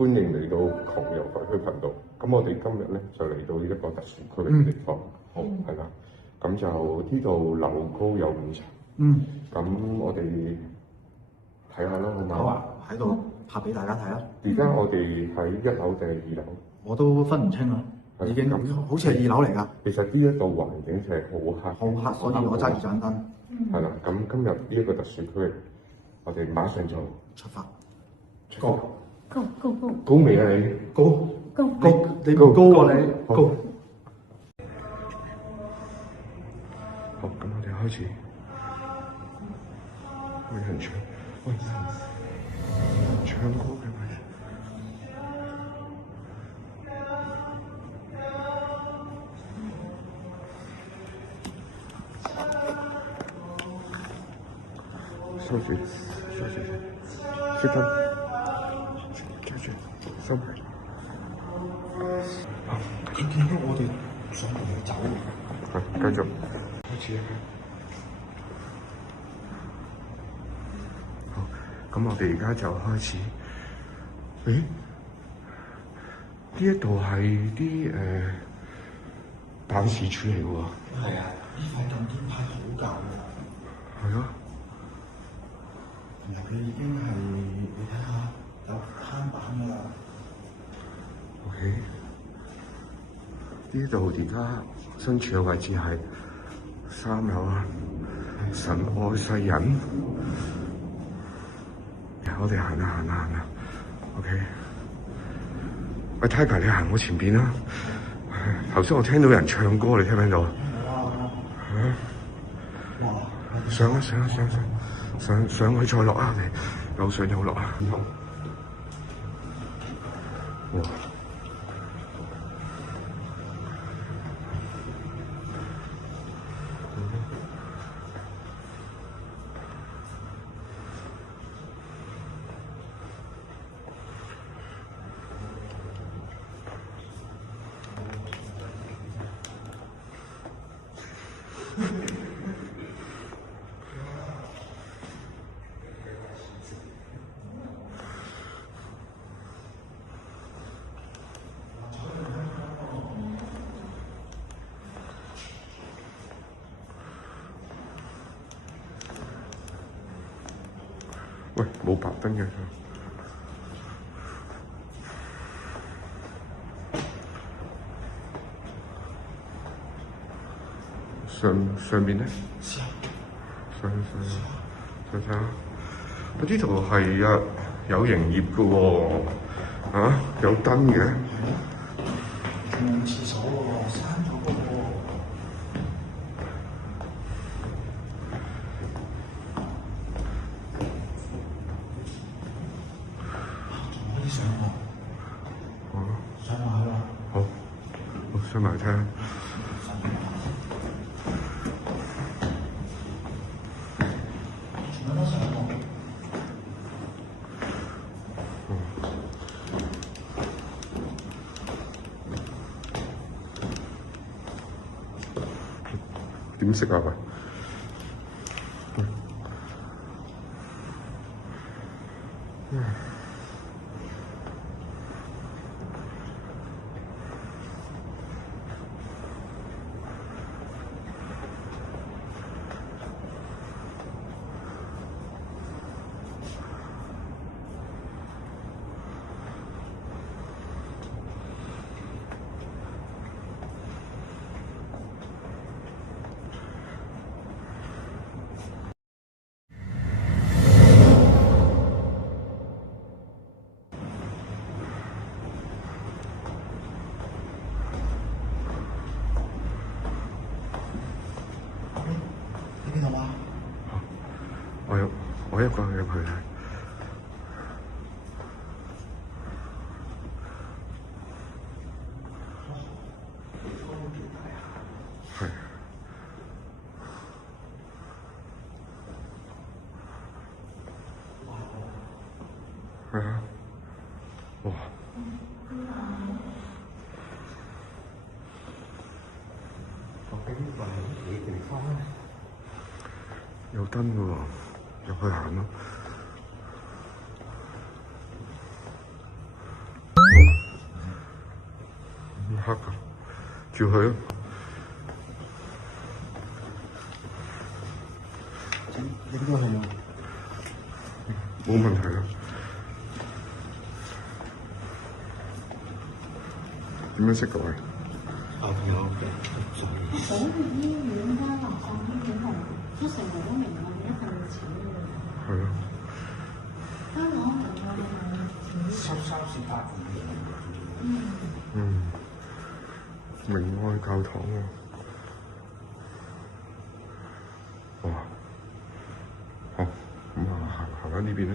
歡迎嚟到窮遊廢墟頻道。咁我哋今日咧就嚟到呢一個特殊區域嘅地方，係啦。咁就呢度樓高有5層。咁我哋睇下啦，好嘛？好啊，喺度拍俾大家睇啦。而家我哋喺1樓定係2樓？我都分唔清啦，已經好似係2樓嚟㗎。其實呢一度環境係好黑，所以我揸住盞燈。係啦，咁今日呢一個特殊區域，我哋馬上就出發。高高未啊你？高，你唔高啊你？高。好，咁我哋開始。喂，人唱，喂，唱歌嘅咪？收住，熄燈，跟住收埋。見到我哋想同你走。係，繼續開始啊！好，咁我哋而家就開始。誒，呢一度係啲辦事處嚟嘅喎。係啊，呢塊凳點排好舊喎。係咯。然後佢已經係你睇下有攤板㗎啦。OK，呢度而家身處嘅位置係3樓啊，神愛世人。我哋行啊 ，OK。喂 ，Tiger， 你行我前邊啦。頭先我聽到人唱歌，你聽唔聽到啊？上去再落啊！你有上有落啊！哇！喂，冇白燈嘅。上邊咧？上。呢度係啊有營業嘅喎，有燈嘅。用廁所喎，閂咗嗰個。仲可以上喎。上埋去啦。好，我上埋睇下。點識啊？邊度啊？我一個人入去啦。係。係啊。哇！究竟呢個係乜嘢地方咧？有燈嘅喎，入去行咯。黑㗎，照佢啊！應該係啊，冇問題啦。點樣識㗎喂？有寶血醫院加華創醫院同出成為咗名額一份錢嘅。係啊。香港同我哋收38明愛教堂喎。哇！好，咁啊行返呢邊啦。